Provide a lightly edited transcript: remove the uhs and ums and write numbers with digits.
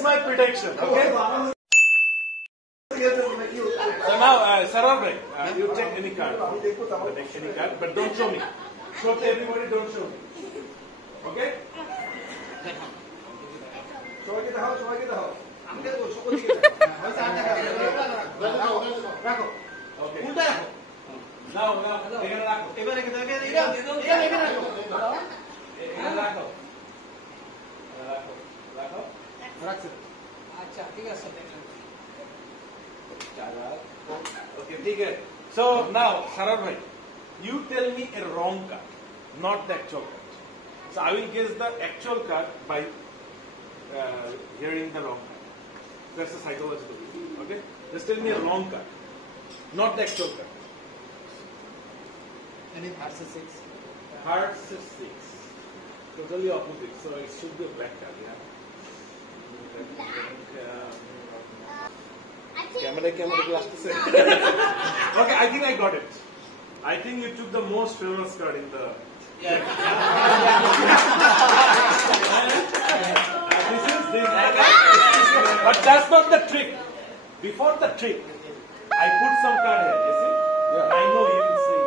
is my prediction. Okay. So now, Sarar bhai, you take any card. Take any card, but don't show me. Show to everybody. Don't show me. Okay. Okay. Now, এখানে রাখো। এখানে রাখো। রাখো। আচ্ছা, ঠিক আছে। Okay, ठीक है. So now, Sarar bhai, you tell me a wrong card, not the actual card. So I will guess the actual card by hearing the wrong card. That's the psychological thing. Okay? Just tell me a wrong card, not the actual card. And it hearts is 6. Hearts is 6. Totally opposite. So it should be a black card, yeah. Camera glass to say. Okay, I think I got it. I think you took the most famous card in the. Yeah. This. But that's not the trick. Before the trick, I put some card here. You see? Yeah. I know you will see.